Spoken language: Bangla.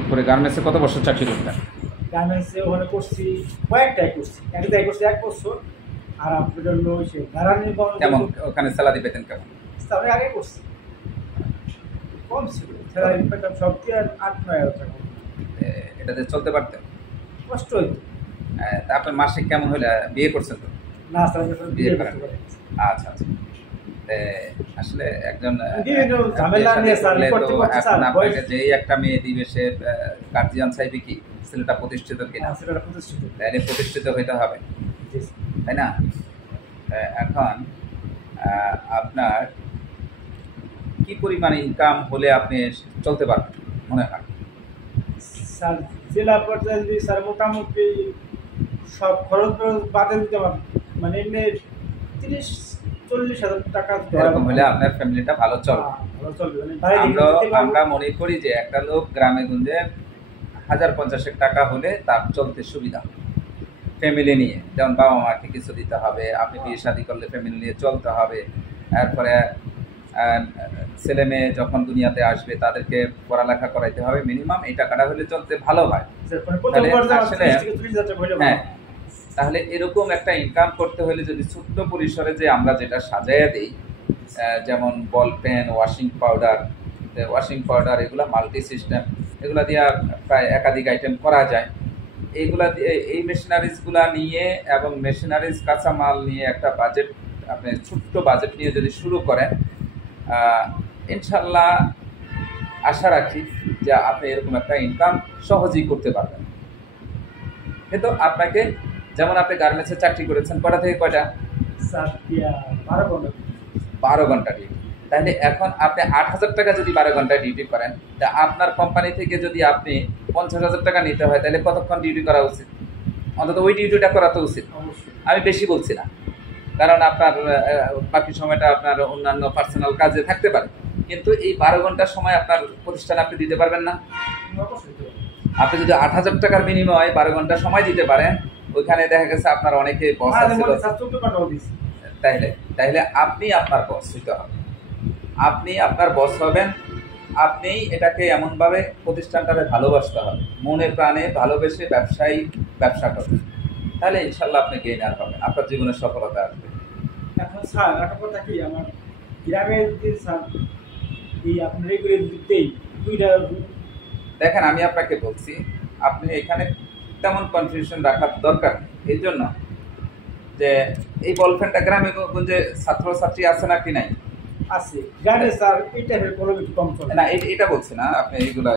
মিরপুরে গার্মেন্টসে কত বছর চাকরি করতেন? গার্মেন্টসে ওখানে করছি, কয়েকটাই করছি, একটাই করছি 1 বছর। আর আপনার জন্য সে গারানি কেমন ওখানে স্যালারি পেতেন কেমন? আমি আগে করছি, কম ছিল স্যালারি পেতাম সব দিয়ে 8-9 হাজার টাকা। এটাতে চলতে পারতেন? কষ্ট হইতো তা আপনার মাসিক কেমন হলে বিয়ে করছেন তো? না স্যার, বিয়ে করেন? আচ্ছা আচ্ছা। আসলে একজন ঝামেলা নিয়ে স্যার করতে করতে এখন আপনাকে যেই একটা মেয়ে দিবে সে গার্জিয়ান চাইবে কি ছেলেটা প্রতিষ্ঠিত কিনা, ছেলেটা প্রতিষ্ঠিত, তাইলে প্রতিষ্ঠিত হইতে হবে, তাই না? এখন আপনার কি পরিমাণ ইনকাম হলে আপনি চলতে পারবেন মনে হয়? স্যার জেলা পর্যায়ে যদি স্যার মোটামুটি সব খরচ বাদে দিতে পারবেন, মানে এমনি 30-40 হাজার টাকা এরকম হলে আপনার ফ্যামিলিটা ভালো চলবে। ভালো চলবে। মানে আমরা মনে করি যে একটা লোক গ্রামে গঞ্জে 1050 টাকা হলে তার চলতে সুবিধা, ফ্যামিলি নিয়ে, যেমন বাবা মাকে কিছু দিতে হবে, আপনি বিয়ে শাদী করলে ফ্যামিলি নিয়ে চলতে হবে, তারপরে ছেলে মেয়ে যখন দুনিয়াতে আসবে তাদেরকে পড়ালেখা করাইতে হবে, মিনিমাম এই টাকাটা হলে চলতে ভালো হয়। হ্যাঁ, তাহলে এরকম একটা ইনকাম করতে হলে যদি ছোট্ট পরিসরে যে আমরা যেটা সাজাইয়া দিই, যেমন বল পেন, ওয়াশিং পাউডার এগুলা মাল্টি সিস্টেম, এগুলা দিয়ে প্রায় একাধিক আইটেম করা যায়। এইগুলা দিয়ে এই মেশিনারিজগুলা নিয়ে এবং মেশিনারিজ কাঁচামাল নিয়ে একটা বাজেট, আপনি ছোট্ট বাজেট নিয়ে যদি শুরু করেন, ইনশাল্লাহ আশা রাখি যে আপনি এরকম একটা ইনকাম সহজেই করতে পারবেন। কিন্তু আপনাকে, যেমন আপনি গার্মেন্টসে চাকরি করেছেন কটা থেকে কয়টা? 12 ঘন্টা ডিউটি। তাহলে এখন আপনি 8,000 টাকা যদি 12 ঘন্টায় ডিউটি করেন, তা আপনার কোম্পানি থেকে যদি আপনি 50,000 টাকা নিতে হয়, তাহলে কতক্ষণ ডিউটি করা উচিত? অন্তত ওই ডিউটিটা করা তো উচিত। আমি বেশি বলছি না, কারণ আপনার বাকি সময়টা আপনার অন্যান্য পার্সোনাল কাজে থাকতে পারে, কিন্তু এই 12 ঘন্টার সময় আপনার প্রতিষ্ঠানে আপনি দিতে পারবেন না। আপনি যদি 8,000 টাকার বিনিময়ে 12 ঘন্টা সময় দিতে পারেন, ওইখানে দেখা গেছে আপনার অনেকে বস আছে, তাইলে আপনি আপনার বস হইতে হবে, আপনি আপনার বস হবেন। আপনি এটাকে এমনভাবে প্রতিষ্ঠানটাকে ভালোবাসতে হবে, মনে প্রাণে ভালোবেসে ব্যবসা করবেন, তাহলে ইনশাল্লাহ আপনি গেইনার হবেন, আপনার জীবনে সফলতা আসবে। এখন স্যার একটা কথা কি, আমার গ্রামের যে স্যার এই আপনার এগুলো দিতেই দুইটা দেখেন, আমি আপনাকে বলছি আপনি এখানে তেমন কনফিউশন রাখার দরকার নেই, এই জন্য যে এই বলফেনটা গ্রামে গঞ্জে ছাত্রছাত্রী আছে নাকি নাই? আছে, জানে স্যার, এটা কম চলে না, এটা বলছি না, আপনি এইগুলা